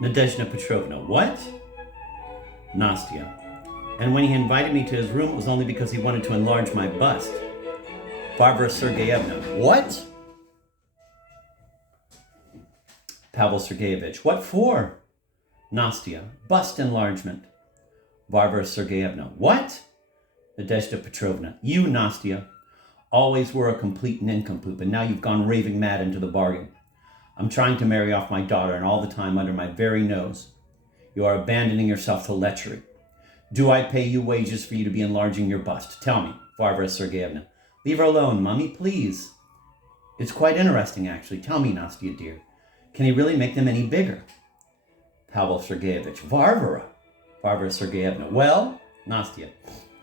Nadezhda Petrovna, what? Nastya. And when he invited me to his room, it was only because he wanted to enlarge my bust. Varvara Sergeyevna, what? Pavel Sergeyevich, what for? Nastya, bust enlargement. Varvara Sergeyevna, what? Nadezhda Petrovna, you, Nastya, always were a complete nincompoop, and now you've gone raving mad into the bargain. I'm trying to marry off my daughter, and all the time under my very nose. You are abandoning yourself to lechery. Do I pay you wages for you to be enlarging your bust? Tell me, Varvara Sergeyevna. Leave her alone, Mummy, please. It's quite interesting, actually. Tell me, Nastya, dear. Can he really make them any bigger? Pavel Sergeyevich, Varvara Sergeyevna, well, Nastya,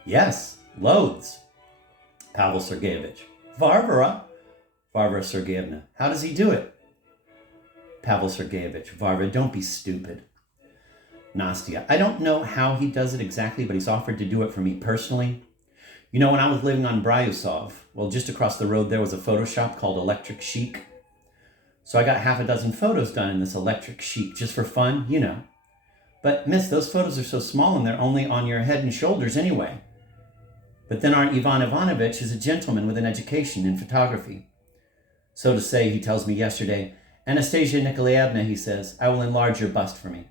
yes, loads. Pavel Sergeyevich, Varvara Sergeyevna, how does he do it? Pavel Sergeyevich, Varvara, don't be stupid. Nastya, I don't know how he does it exactly, but he's offered to do it for me personally. You know, when I was living on Bryusov, well, just across the road there was a photo shop called Electric Chic. So I got half a dozen photos done in this Electric Chic, just for fun, you know. But, miss, those photos are so small and they're only on your head and shoulders anyway. But then our Ivan Ivanovich is a gentleman with an education in photography. So to say, he tells me yesterday, Anastasia Nikolaevna, he says, I will enlarge your bust for me.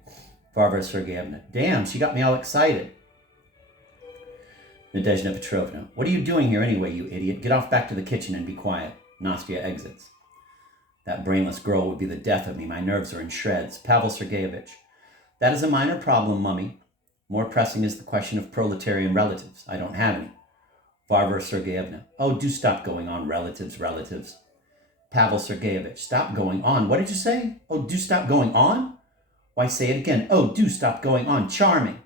Varvara Sergeyevna, damn, she got me all excited. Nadezhda Petrovna, what are you doing here anyway, you idiot? Get off back to the kitchen and be quiet. Nastya exits. That brainless girl would be the death of me. My nerves are in shreds. Pavel Sergeyevich, that is a minor problem, Mummy. More pressing is the question of proletarian relatives. I don't have any. Varvara Sergeyevna, oh, do stop going on, relatives. Pavel Sergeyevich, stop going on. What did you say? Oh, do stop going on? Why, say it again. Oh, do stop going on. Charming.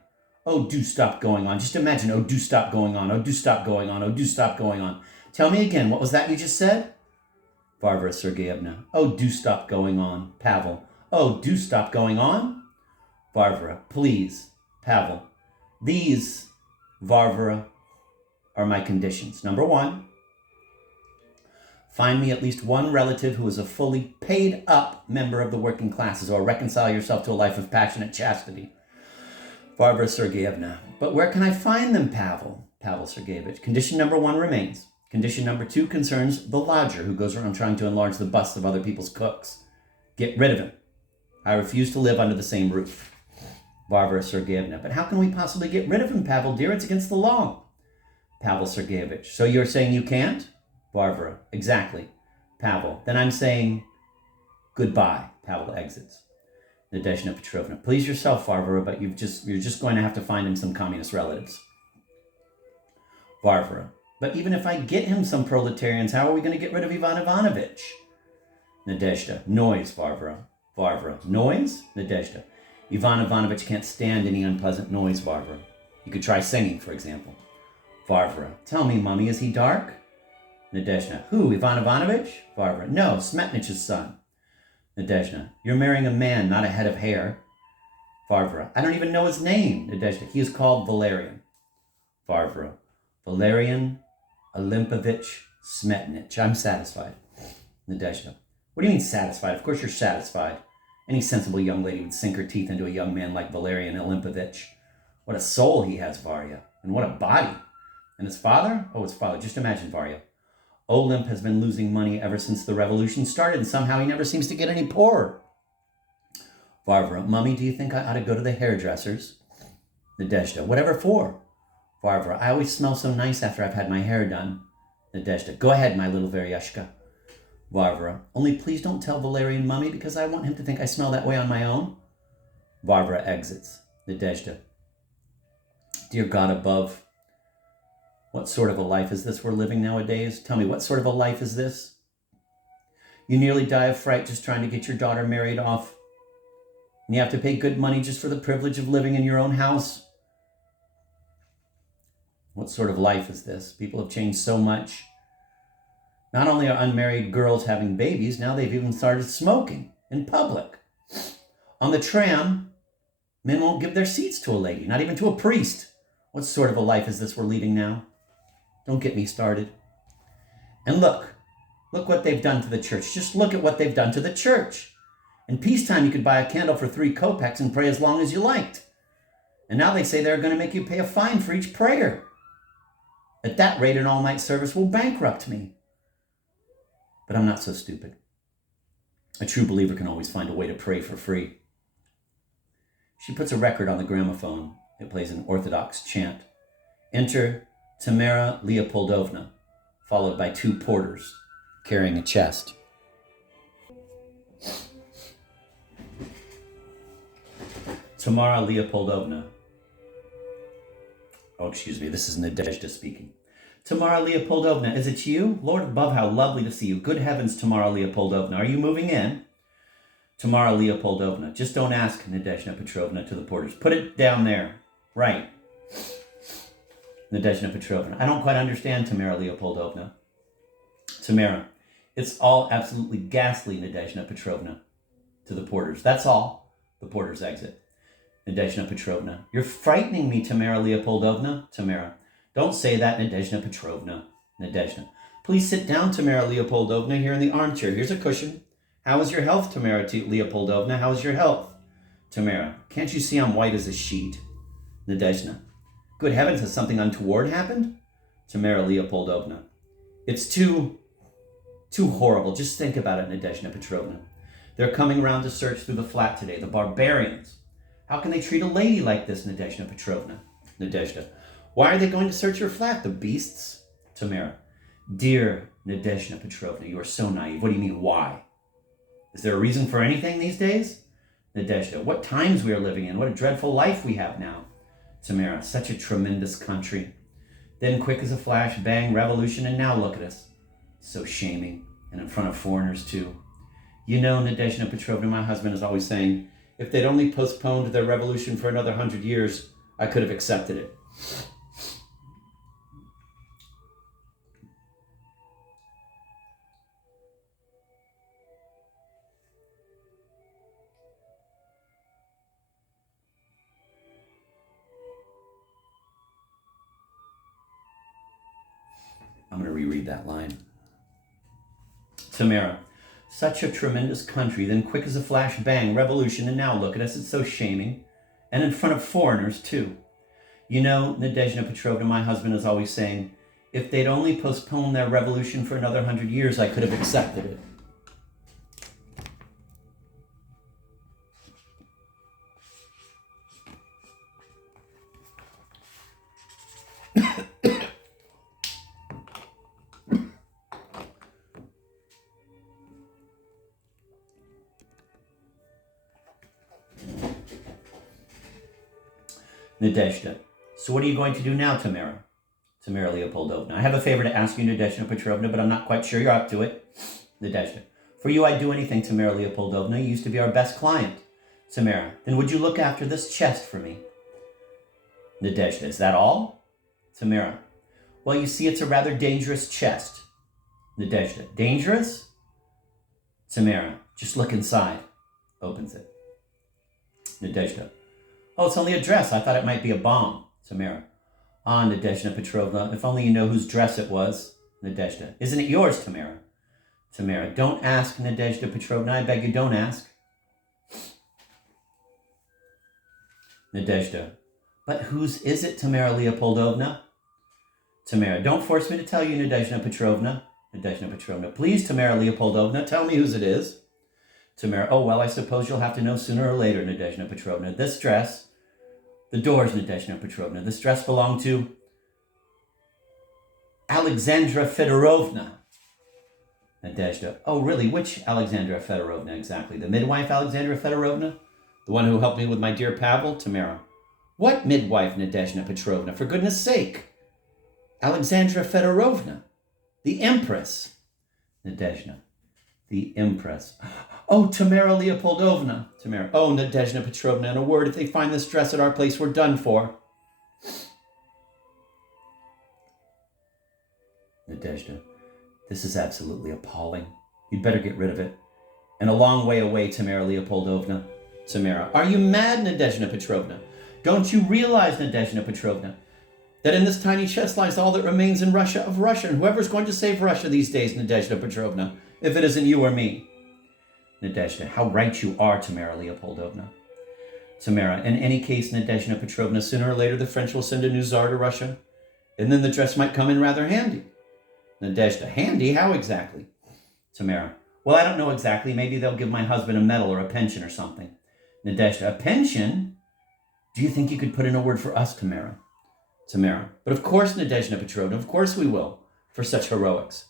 Oh, do stop going on. Just imagine, oh, do stop going on. Oh, do stop going on. Oh, do stop going on. Tell me again, what was that you just said? Varvara Sergeyevna, oh, do stop going on. Pavel, oh, do stop going on? Varvara, please. Pavel, these, Varvara, are my conditions. Number 1, find me at least one relative who is a fully paid up member of the working classes, or reconcile yourself to a life of passionate chastity. Varvara Sergeyevna, but where can I find them, Pavel? Pavel Sergeyevich, condition number 1 remains. Condition number 2 concerns the lodger who goes around trying to enlarge the busts of other people's cooks. Get rid of him. I refuse to live under the same roof. Varvara Sergeyevna, but how can we possibly get rid of him, Pavel, dear? It's against the law. Pavel Sergeyevich, so you're saying you can't? Varvara, exactly. Pavel, then I'm saying goodbye. Pavel exits. Nadezhda Petrovna, please yourself, Varvara, but you're just going to have to find him some communist relatives. Varvara, but even if I get him some proletarians, how are we going to get rid of Ivan Ivanovich? Nadezhda, noise, Varvara. Varvara, noise? Nadezhda, Ivan Ivanovich can't stand any unpleasant noise, Varvara. You could try singing, for example. Varvara, tell me, Mummy, is he dark? Nadezhda, who, Ivan Ivanovich? Varvara, no, Smetnich's son. Nadezhda, you're marrying a man, not a head of hair. Varvara, I don't even know his name. Nadezhda, he is called Valerian. Varvara, Valerian Olympovich Smetnich. I'm satisfied. Nadezhda, what do you mean satisfied? Of course you're satisfied. Any sensible young lady would sink her teeth into a young man like Valerian Olympovich. What a soul he has, Varya. And what a body. And his father? Oh, his father. Just imagine, Varya. Olymp has been losing money ever since the revolution started, and somehow he never seems to get any poorer. Varvara, Mummy, do you think I ought to go to the hairdressers? Nadezhda, whatever for? Varvara, I always smell so nice after I've had my hair done. Nadezhda, go ahead, my little Varyushka. Varvara, only please don't tell Valerian, Mummy, because I want him to think I smell that way on my own. Varvara exits. Nadezhda, dear God above, what sort of a life is this we're living nowadays? Tell me, what sort of a life is this? You nearly die of fright just trying to get your daughter married off. And you have to pay good money just for the privilege of living in your own house. What sort of life is this? People have changed so much. Not only are unmarried girls having babies, now they've even started smoking in public. On the tram, men won't give their seats to a lady, not even to a priest. What sort of a life is this we're leading now? Don't get me started. And look what they've done to the church. Just look at what they've done to the church. In peacetime, you could buy a candle for 3 kopecks and pray as long as you liked. And now they say they're going to make you pay a fine for each prayer. At that rate, an all-night service will bankrupt me. But I'm not so stupid. A true believer can always find a way to pray for free. She puts a record on the gramophone. It plays an Orthodox chant. Enter Tamara Leopoldovna, followed by 2 porters carrying a chest. Tamara Leopoldovna. Oh, excuse me, this is Nadezhda speaking. Tamara Leopoldovna, is it you? Lord above, how lovely to see you. Good heavens, Tamara Leopoldovna, are you moving in? Tamara Leopoldovna, just don't ask, Nadezhda Petrovna to the porters. Put it down there. Right. Nadezhda Petrovna, I don't quite understand, Tamara Leopoldovna. Tamara, it's all absolutely ghastly, Nadezhda Petrovna to the porters. That's all. The porters exit. Nadezhda Petrovna, you're frightening me, Tamara Leopoldovna. Tamara, don't say that, Nadezhda Petrovna. Nadezhda, please sit down, Tamara Leopoldovna, here in the armchair. Here's a cushion. How is your health, Tamara Leopoldovna? How is your health? Tamara, can't you see I'm white as a sheet? Nadezhda, good heavens, has something untoward happened? Tamara Leopoldovna, it's too horrible. Just think about it, Nadezhda Petrovna. They're coming around to search through the flat today, the barbarians. How can they treat a lady like this, Nadezhda Petrovna? Nadezhda, why are they going to search your flat, the beasts? Tamara, dear Nadezhda Petrovna, you are so naive. What do you mean, why? Is there a reason for anything these days? Nadezhda, what times we are living in. What a dreadful life we have now. Tamara, such a tremendous country. Then quick as a flash, bang, revolution, and now look at us. So shaming, and in front of foreigners too. You know, Nadezhda Petrovna, my husband is always saying, if they'd only postponed their revolution for another 100 years, I could have accepted it. I'm going to reread that line. Tamara, such a tremendous country, then quick as a flash, bang, revolution, and now look at us, it's so shaming. And in front of foreigners, too. You know, Nadezhda Petrovna, my husband is always saying, if they'd only postponed their revolution for another 100 years, I could have accepted it. Nadezhda, so what are you going to do now, Tamara? Tamara Leopoldovna, I have a favor to ask you, Nadezhda Petrovna, but I'm not quite sure you're up to it. Nadezhda, for you I'd do anything, Tamara Leopoldovna. You used to be our best client. Tamara, then would you look after this chest for me? Nadezhda, is that all? Tamara, well, you see, it's a rather dangerous chest. Nadezhda, dangerous? Tamara, just look inside. Opens it. Nadezhda, oh, it's only a dress. I thought it might be a bomb. Tamara, ah, Nadezhda Petrovna, if only you know whose dress it was. Nadezhda, isn't it yours, Tamara? Tamara, don't ask, Nadezhda Petrovna. I beg you, don't ask. Nadezhda, but whose is it, Tamara Leopoldovna? Tamara, don't force me to tell you, Nadezhda Petrovna. Nadezhda Petrovna, please, Tamara Leopoldovna, tell me whose it is. Tamara, oh, well, I suppose you'll have to know sooner or later, Nadezhda Petrovna. This dress, the doors, Nadezhda Petrovna, this dress belonged to Alexandra Fedorovna. Nadezhda, oh, really, which Alexandra Fedorovna exactly? The midwife Alexandra Fedorovna? The one who helped me with my dear Pavel? Tamara, what midwife, Nadezhda Petrovna? For goodness sake. Alexandra Fedorovna, the empress. Nadezhda, the empress. Oh, Tamara Leopoldovna. Tamara, oh, Nadezhda Petrovna, in a word, if they find this dress at our place, we're done for. Nadezhda, this is absolutely appalling. You'd better get rid of it. And a long way away, Tamara Leopoldovna. Tamara, are you mad, Nadezhda Petrovna? Don't you realize, Nadezhda Petrovna, that in this tiny chest lies all that remains in Russia of Russia, and whoever's going to save Russia these days, Nadezhda Petrovna, if it isn't you or me? Nadezhda, how right you are, Tamara Leopoldovna. Tamara, in any case, Nadezhda Petrovna, sooner or later the French will send a new czar to Russia, and then the dress might come in rather handy. Nadezhda, handy? How exactly? Tamara, well, I don't know exactly. Maybe they'll give my husband a medal or a pension or something. Nadezhda, a pension? Do you think you could put in a word for us, Tamara? Tamara, but of course, Nadezhda Petrovna, of course we will, for such heroics.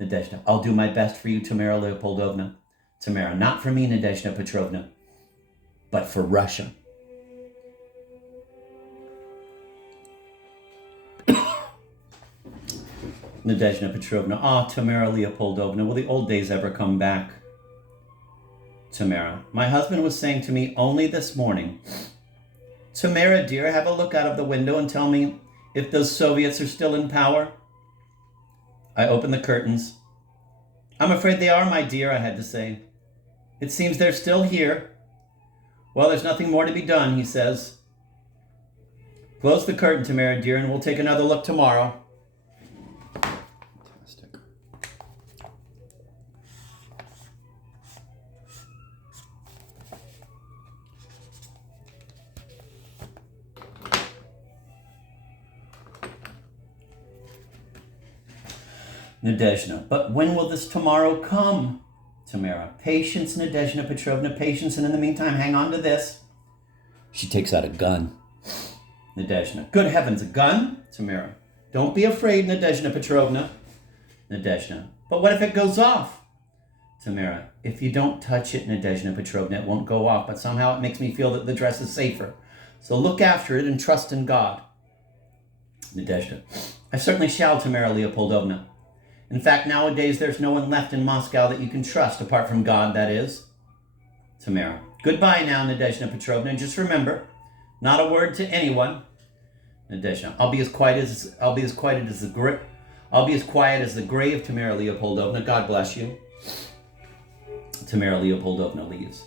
Nadezhda, I'll do my best for you, Tamara Leopoldovna. Tamara, not for me, Nadezhda Petrovna, but for Russia. Nadezhda Petrovna, Tamara Leopoldovna, will the old days ever come back? Tamara, my husband was saying to me only this morning, Tamara, dear, have a look out of the window and tell me if those Soviets are still in power. I opened the curtains. I'm afraid they are, my dear, I had to say. It seems they're still here. Well, there's nothing more to be done, he says. Close the curtain, Tamara, dear, and we'll take another look tomorrow. Fantastic. Nadezhda, but when will this tomorrow come? Tamara, patience, Nadezhda Petrovna, patience, and in the meantime, hang on to this. She takes out a gun. Nadezhda, good heavens, a gun? Tamara, don't be afraid, Nadezhda Petrovna. Nadezhda, but what if it goes off? Tamara, if you don't touch it, Nadezhda Petrovna, it won't go off, but somehow it makes me feel that the dress is safer. So look after it and trust in God. Nadezhda, I certainly shall, Tamara Leopoldovna. In fact, nowadays there's no one left in Moscow that you can trust, apart from God, that is. Tamara, goodbye now, Nadezhda Petrovna, and just remember, not a word to anyone. Nadezhda, I'll be as quiet as the grave, Tamara Leopoldovna. God bless you. Tamara Leopoldovna leaves.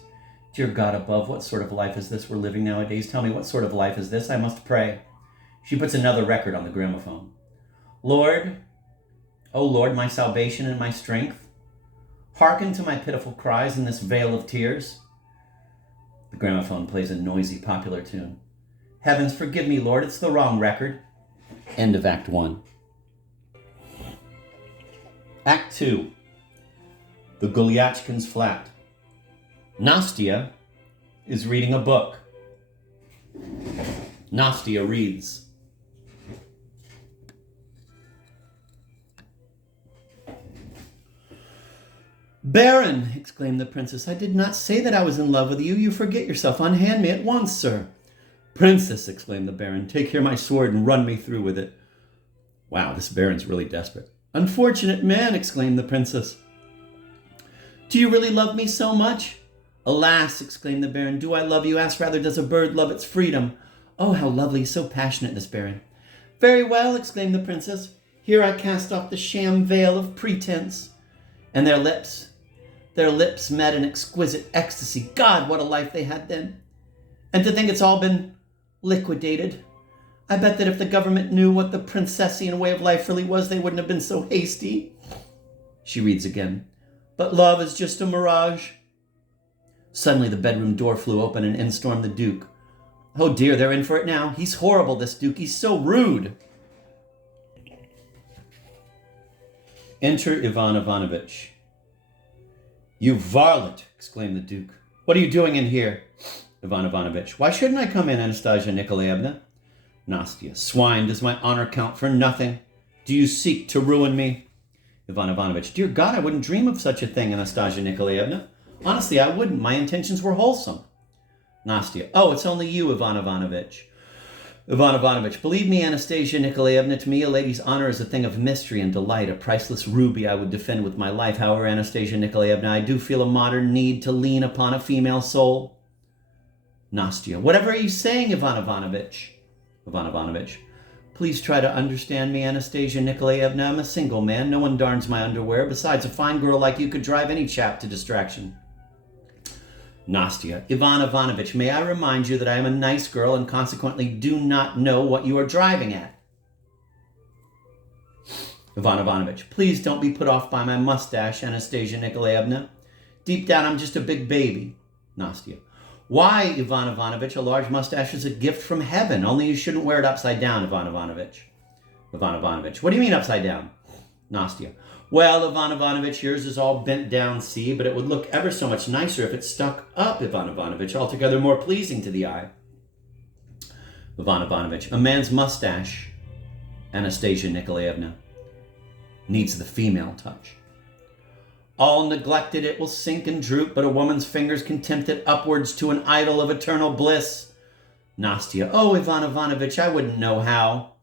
Dear God above, what sort of life is this we're living nowadays? Tell me, what sort of life is this? I must pray. She puts another record on the gramophone. Lord, O Lord, my salvation and my strength, hearken to my pitiful cries in this vale of tears. The gramophone plays a noisy, popular tune. Heavens, forgive me, Lord, it's the wrong record. End of Act 1. Act 2. The Gulyachkin's flat. Nastya is reading a book. Nastya reads. Baron, exclaimed the princess, I did not say that I was in love with you. You forget yourself. Unhand me at once, sir. Princess, exclaimed the baron, take here my sword and run me through with it. Wow, this baron's really desperate. Unfortunate man, exclaimed the princess. Do you really love me so much? Alas, exclaimed the baron, do I love you? Ask rather, does a bird love its freedom? Oh, how lovely, so passionate, this baron. Very well, exclaimed the princess. Here I cast off the sham veil of pretense. And their lips met in exquisite ecstasy. God, what a life they had then. And to think it's all been liquidated. I bet that if the government knew what the princessian way of life really was, they wouldn't have been so hasty. She reads again. But love is just a mirage. Suddenly the bedroom door flew open and in stormed the Duke. Oh dear, they're in for it now. He's horrible, this Duke. He's so rude. Enter Ivan Ivanovitch. You varlet, exclaimed the Duke. What are you doing in here? Ivan Ivanovitch. Why shouldn't I come in, Anastasia Nikolaevna? Nastya. Swine, does my honor count for nothing? Do you seek to ruin me? Ivan Ivanovitch. Dear God, I wouldn't dream of such a thing, Anastasia Nikolaevna. Honestly, I wouldn't. My intentions were wholesome. Nastya. Oh, it's only you, Ivan Ivanovitch. Ivan Ivanovitch. Believe me, Anastasia Nikolaevna, to me a lady's honor is a thing of mystery and delight, a priceless ruby I would defend with my life. However, Anastasia Nikolaevna, I do feel a modern need to lean upon a female soul. Nastya. Whatever are you saying, Ivan Ivanovitch? Ivan Ivanovitch. Please try to understand me, Anastasia Nikolaevna. I'm a single man. No one darns my underwear. Besides, a fine girl like you could drive any chap to distraction. Nastya. Ivan Ivanovitch, may I remind you that I am a nice girl and consequently do not know what you are driving at. Ivan Ivanovitch. Please don't be put off by my mustache, Anastasia Nikolaevna. Deep down, I'm just a big baby. Nastya. Why, Ivan Ivanovich, a large mustache is a gift from heaven. Only you shouldn't wear it upside down, Ivan Ivanovich. Ivan Ivanovich. What do you mean upside down? Nastya. Well, Ivan Ivanovich, yours is all bent down, see, but it would look ever so much nicer if it stuck up, Ivan Ivanovich, altogether more pleasing to the eye. Ivan Ivanovich. A man's mustache, Anastasia Nikolaevna, needs the female touch. All neglected, it will sink and droop, but a woman's fingers can tempt it upwards to an idol of eternal bliss. Nastya. Oh, Ivan Ivanovich, I wouldn't know how.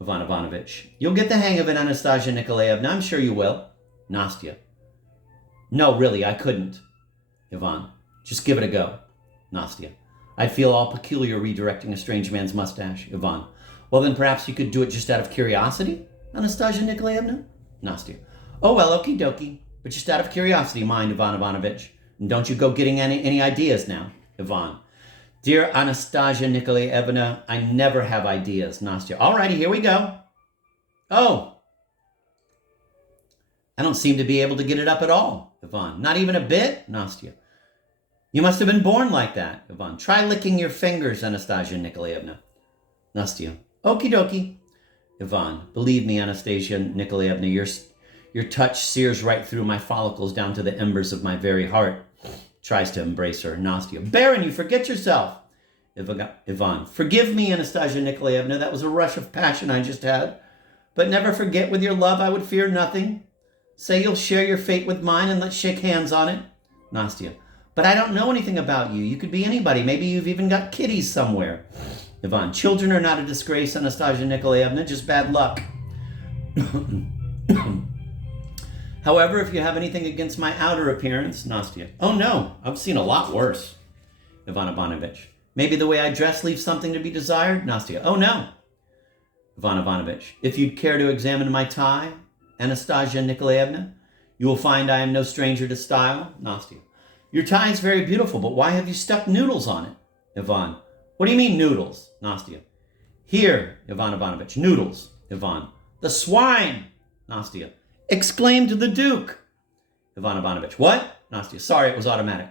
Ivan Ivanovich. You'll get the hang of it, Anastasia Nikolaevna. I'm sure you will. Nastya. No, really, I couldn't. Ivan. Just give it a go. Nastya. I'd feel all peculiar redirecting a strange man's mustache. Ivan. Well, then perhaps you could do it just out of curiosity, Anastasia Nikolaevna? Nastya. Oh, well, okie dokie. But just out of curiosity, mind, Ivan Ivanovich. And don't you go getting any ideas now. Ivan. Dear Anastasia Nikolaevna, I never have ideas. Nastya. All righty, here we go. Oh. I don't seem to be able to get it up at all. Ivan. Not even a bit? Nastya. You must have been born like that. Ivan. Try licking your fingers, Anastasia Nikolaevna. Nastya. Okie dokie. Ivan. Believe me, Anastasia Nikolaevna, your touch sears right through my follicles down to the embers of my very heart. Tries to embrace her. Nastya. Baron, you forget yourself. Ivan. Forgive me, Anastasia Nikolaevna. That was a rush of passion I just had. But never forget, with your love I would fear nothing. Say you'll share your fate with mine and let's shake hands on it. Nastya. But I don't know anything about you. You could be anybody. Maybe you've even got kitties somewhere. Ivan. Children are not a disgrace, Anastasia Nikolaevna. Just bad luck. However, if you have anything against my outer appearance, Nastya. Oh no, I've seen a lot worse. Ivan Ivanovich. Maybe the way I dress leaves something to be desired? Nastya. Oh no. Ivan Ivanovich. If you'd care to examine my tie, Anastasia Nikolaevna, you will find I am no stranger to style. Nastya. Your tie is very beautiful, but why have you stuck noodles on it? Ivan. What do you mean noodles? Nastya. Here, Ivan Ivanovich, noodles. Ivan. The swine! Nastya. Exclaimed the Duke. Ivan Ivanovich. What? Nastya. Sorry, it was automatic.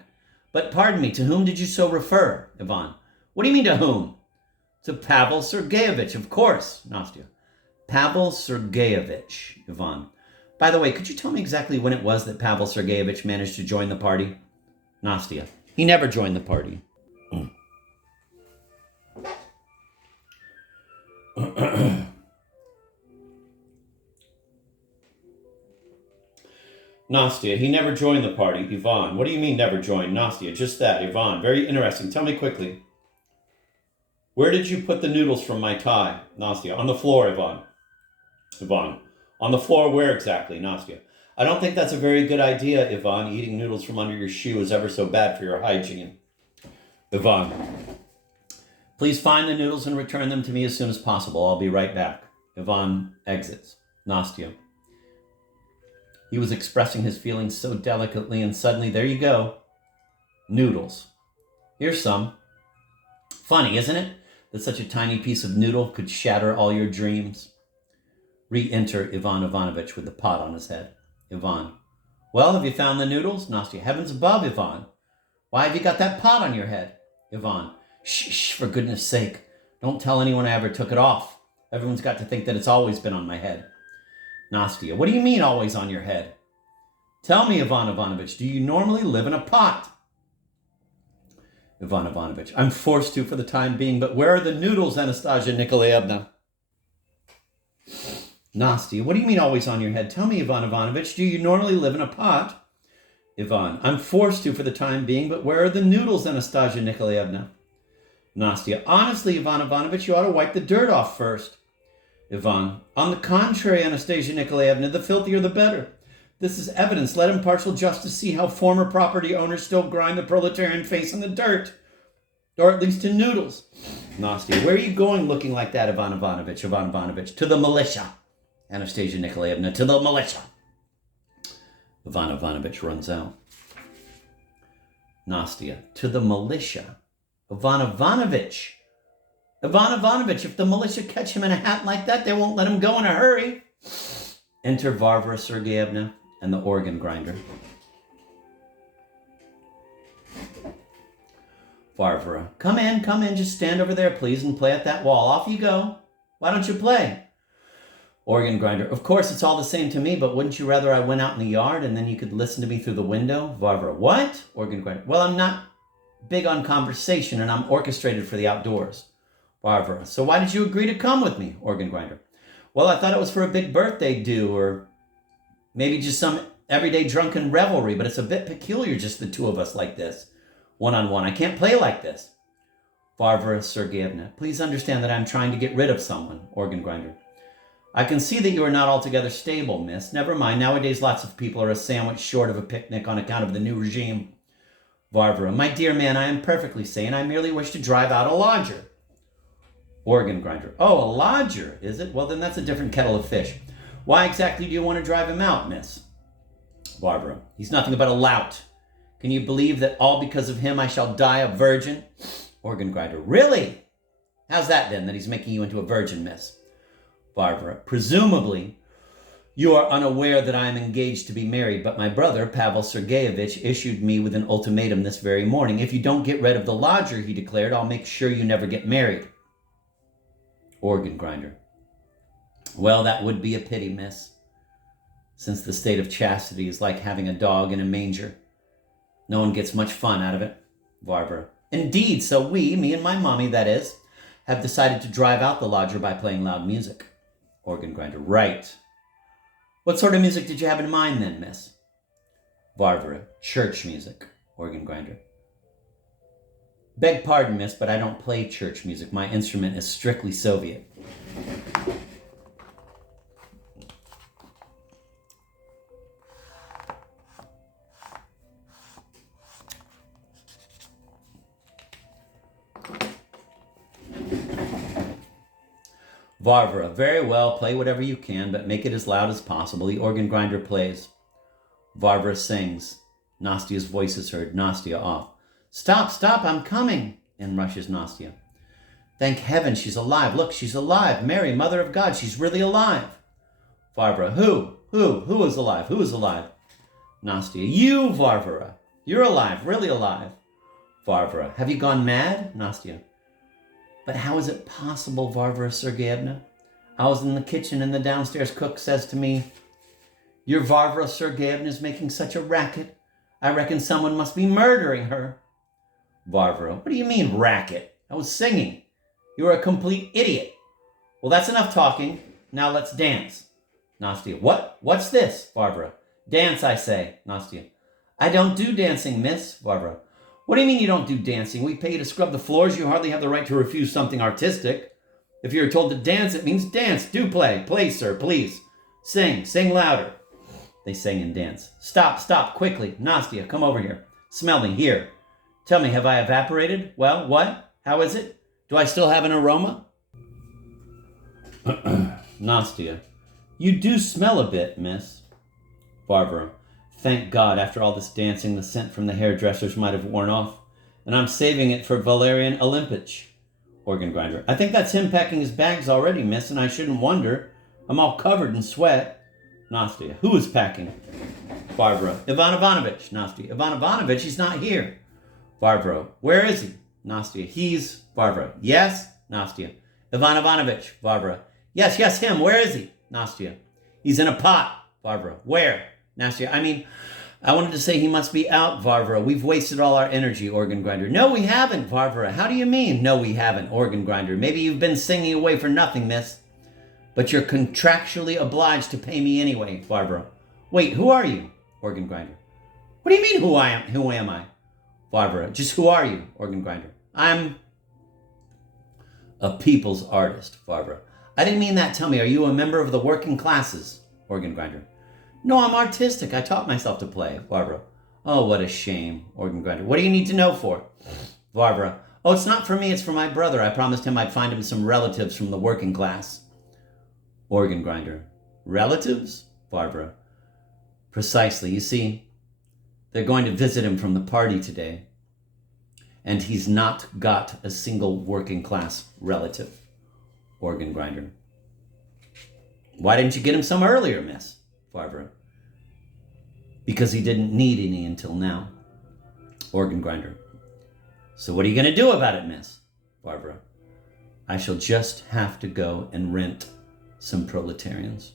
But pardon me, to whom did you so refer? Ivan. What do you mean to whom? To Pavel Sergeyevich, of course. Nastya. Pavel Sergeyevich. Ivan. By the way, could you tell me exactly when it was that Pavel Sergeyevich managed to join the party? Nastya. He never joined the party. Nastya, he never joined the party. Ivan, what do you mean never joined? Nastya, just that. Ivan, very interesting. Tell me quickly. Where did you put the noodles from my tie? Nastya, on the floor, Ivan. Ivan, on the floor where exactly? Nastya, I don't think that's a very good idea, Ivan. Eating noodles from under your shoe is ever so bad for your hygiene. Ivan, please find the noodles and return them to me as soon as possible. I'll be right back. Ivan exits. Nastya. He was expressing his feelings so delicately, and suddenly, there you go. Noodles. Here's some. Funny, isn't it? That such a tiny piece of noodle could shatter all your dreams. Re-enter Ivan Ivanovich with the pot on his head. Ivan. Well, have you found the noodles? Nastya. Heavens above, Ivan. Why have you got that pot on your head? Ivan. Shh, for goodness sake. Don't tell anyone I ever took it off. Everyone's got to think that it's always been on my head. Nastya. What do you mean always on your head? Tell me, Ivan Ivanovich, do you normally live in a pot? Ivan Ivanovich. I'm forced to for the time being, but where are the noodles, Anastasia Nikolaevna? Nastya. What do you mean always on your head? Tell me, Ivan Ivanovich, do you normally live in a pot? Ivan. I'm forced to for the time being, but where are the noodles, Anastasia Nikolaevna? Nastya. Honestly, Ivan Ivanovich, you ought to wipe the dirt off first. Ivan. On the contrary, Anastasia Nikolaevna, the filthier the better. This is evidence. Let impartial justice see how former property owners still grind the proletarian face in the dirt. Or at least in noodles. Nastya. Where are you going looking like that, Ivan Ivanovich? Ivan Ivanovich. To the militia. Anastasia Nikolaevna. To the militia. Ivan Ivanovich runs out. Nastya. To the militia. Ivan Ivanovich. Ivan Ivanovich, if the militia catch him in a hat like that, they won't let him go in a hurry. Enter Varvara Sergeyevna and the organ grinder. Varvara, come in, just stand over there, please, and play at that wall. Off you go. Why don't you play? Organ grinder, of course, it's all the same to me, but wouldn't you rather I went out in the yard and then you could listen to me through the window? Varvara, what? Organ grinder, well, I'm not big on conversation and I'm orchestrated for the outdoors. Varvara, so why did you agree to come with me? Organ grinder, well, I thought it was for a big birthday do or maybe just some everyday drunken revelry, but it's a bit peculiar just the two of us like this, one-on-one. I can't play like this. Varvara Sergeyevna, please understand that I'm trying to get rid of someone. Organ grinder, I can see that you are not altogether stable, miss. Never mind, nowadays lots of people are a sandwich short of a picnic on account of the new regime. Varvara, my dear man, I am perfectly sane. I merely wish to drive out a lodger. Organ grinder, oh, a lodger, is it? Well, then that's a different kettle of fish. Why exactly do you want to drive him out, miss? Varvara, he's nothing but a lout. Can you believe that all because of him I shall die a virgin? Organ grinder, really? How's that then, that he's making you into a virgin, miss? Varvara, presumably you are unaware that I am engaged to be married, but my brother, Pavel Sergeyevich, issued me with an ultimatum this very morning. If you don't get rid of the lodger, he declared, I'll make sure you never get married. Organ grinder, well, that would be a pity, miss, since the state of chastity is like having a dog in a manger. No one gets much fun out of it. Varvara, indeed, so we, me and my mommy, that is, have decided to drive out the lodger by playing loud music. Organ grinder, right. What sort of music did you have in mind then, miss? Varvara, church music. Organ grinder, beg pardon, miss, but I don't play church music. My instrument is strictly Soviet. Varvara, very well, play whatever you can, but make it as loud as possible. The organ grinder plays. Varvara sings. Nastia's voice is heard. Nastia off. Stop, stop, I'm coming. In rushes Nastia. Thank heaven she's alive. Look, she's alive. Mary, Mother of God, she's really alive. Varvara, who is alive? Who is alive? Nastia, you, Varvara. You're alive, really alive. Varvara, have you gone mad? Nastia, but how is it possible, Varvara Sergeyevna? I was in the kitchen and the downstairs cook says to me, your Varvara Sergeyevna is making such a racket. I reckon someone must be murdering her. Varvara, what do you mean racket? I was singing. You are a complete idiot. Well, that's enough talking. Now let's dance. Nastia, what? What's this? Varvara, dance, I say. Nastia, I don't do dancing, miss. Varvara, what do you mean you don't do dancing? We pay you to scrub the floors. You hardly have the right to refuse something artistic. If you're told to dance, it means dance. Do play. Play, sir, please. Sing. Sing louder. They sang and danced. Stop, stop, quickly. Nastia, come over here. Smell me, here. Tell me, have I evaporated? Well, what? How is it? Do I still have an aroma? Nastia, you do smell a bit, miss. Varvara, thank God, after all this dancing, the scent from the hairdressers might have worn off, and I'm saving it for Valerian Olympich. Organ grinder, I think that's him packing his bags already, miss, and I shouldn't wonder. I'm all covered in sweat. Nastia, who is packing? Varvara, Ivan Ivanovich. Nastia, Ivan Ivanovich, he's not here. Varvara, where is he? Nastia, he's... Varvara, yes? Nastia, Ivan Ivanovich. Varvara, yes, yes, him. Where is he? Nastia, he's in a pot. Varvara, where? Nastia, I wanted to say he must be out, Varvara. We've wasted all our energy, organ grinder. No, we haven't, Varvara. How do you mean? No, we haven't, organ grinder. Maybe you've been singing away for nothing, miss. But you're contractually obliged to pay me anyway, Varvara. Wait, who are you? Organ grinder. What do you mean who I am? Who am I? Varvara, just who are you? Organ grinder. I'm a people's artist, Varvara. I didn't mean that. Tell me, are you a member of the working classes? Organ grinder. No, I'm artistic. I taught myself to play. Varvara. Oh, what a shame. Organ grinder. What do you need to know for? Varvara. Oh, it's not for me. It's for my brother. I promised him I'd find him some relatives from the working class. Organ grinder. Relatives? Varvara. Precisely. You see, they're going to visit him from the party today. And he's not got a single working class relative. Organ grinder. Why didn't you get him some earlier, miss? Varvara. Because he didn't need any until now. Organ grinder. So what are you going to do about it, miss? Varvara. I shall just have to go and rent some proletarians.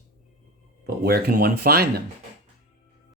But where can one find them?